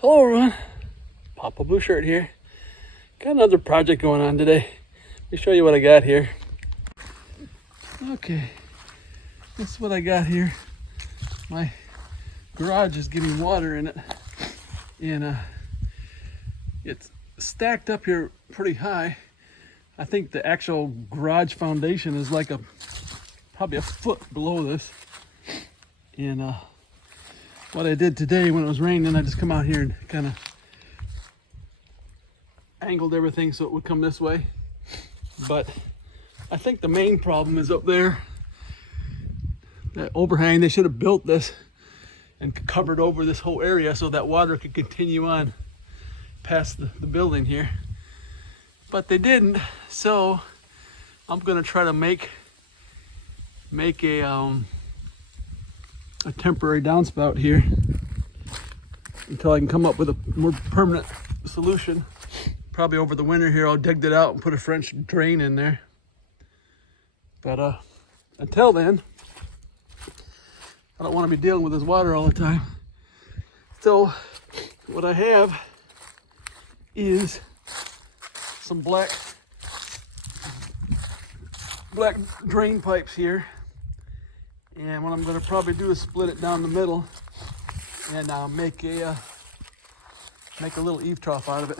Hello everyone, Papa Blue Shirt here. Got another project going on today. Let me show you what I got here. Okay, this is what I got here. My garage is getting water in it, and it's stacked up here pretty high. I think the actual garage foundation is like probably a foot below this. And what I did today when it was raining, I just come out here and kind of angled everything so it would come this way. But I think the main problem is up there, that overhang. They should have built this and covered over this whole area so that water could continue on past the building here. But they didn't, so I'm gonna try to make a temporary downspout here until I can come up with a more permanent solution. Probably over the winter here I'll dig it out and put a French drain in there. But until then, I don't want to be dealing with this water all the time. So what I have is some black drain pipes here. And what I'm going to probably do is split it down the middle and make a little eave trough out of it.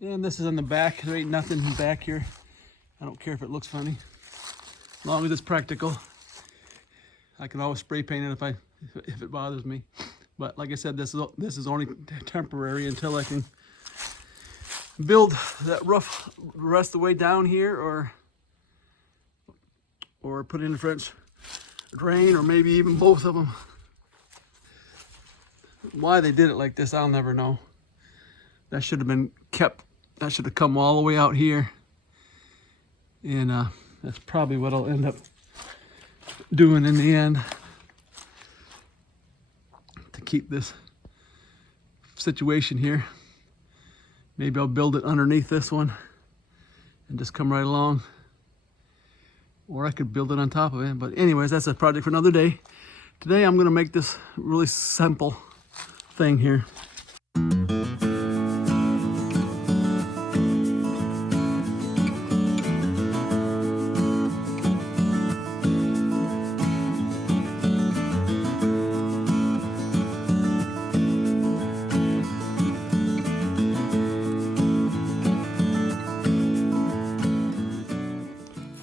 And this is on the back. There ain't nothing back here. I don't care if it looks funny, as long as it's practical. I can always spray paint it if it bothers me. But like I said, this is only temporary until I can build that roof the rest of the way down here, or put in a French drain, or maybe even both of them. Why they did it like this, I'll never know. That should have been kept. That should have come all the way out here. And that's probably what I'll end up doing in the end to keep this situation here. Maybe I'll build it underneath this one and just come right along. Or I could build it on top of it. But anyways, that's a project for another day. Today I'm gonna make this really simple thing here.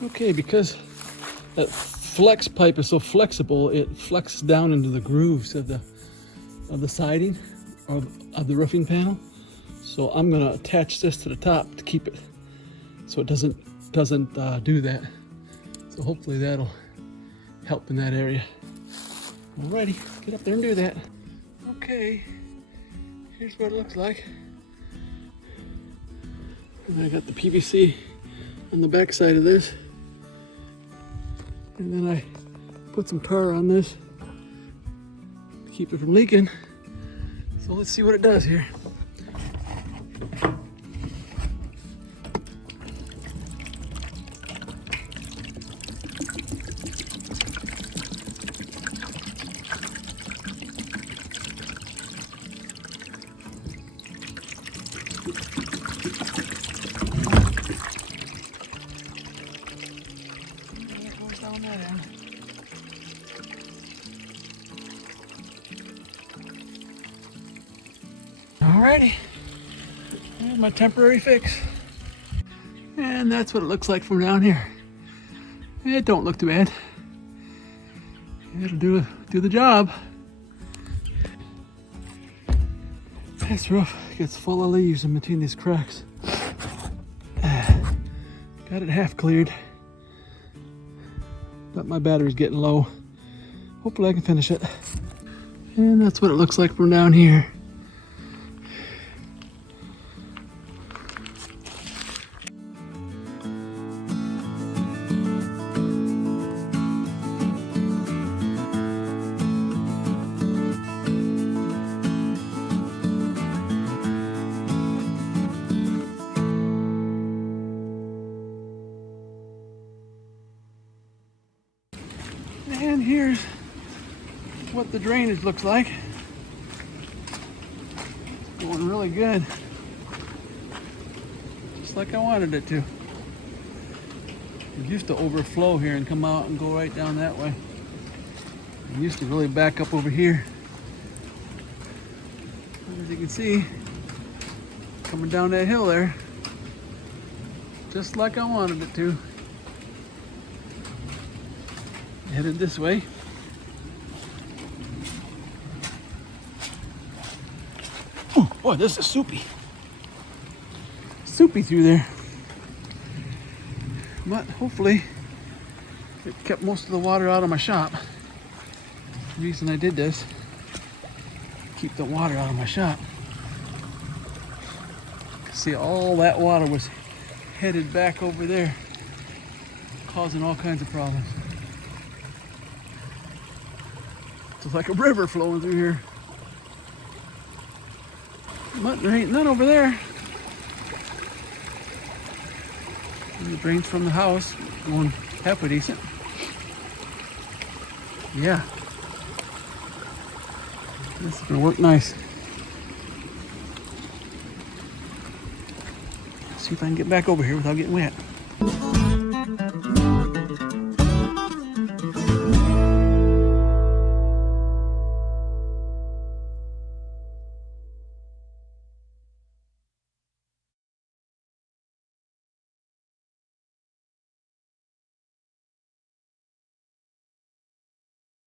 Okay, because that flex pipe is so flexible, it flexes down into the grooves of the siding or of the roofing panel. So I'm gonna attach this to the top to keep it so it doesn't do that. So hopefully that'll help in that area. Alrighty, get up there and do that. Okay, here's what it looks like. And I got the PVC on the back side of this. And then I put some tar on this to keep it from leaking. So let's see what it does here. Alrighty, there's my temporary fix. And that's what it looks like from down here. It don't look too bad. It'll do the job. This roof gets full of leaves in between these cracks. Got it half cleared, but my battery's getting low. Hopefully I can finish it. And that's what it looks like from down here. And here's what the drainage looks like. Going really good. Just like I wanted it to. It used to overflow here and come out and go right down that way. It used to really back up over here. As you can see, coming down that hill there, just like I wanted it to. Headed this way. Oh boy, this is soupy. Soupy through there. But hopefully it kept most of the water out of my shop. The reason I did this, keep the water out of my shop. See, all that water was headed back over there, causing all kinds of problems. It's like a river flowing through here. But there ain't none over there. And the drains from the house going halfway decent. Yeah. This is gonna work nice. See if I can get back over here without getting wet.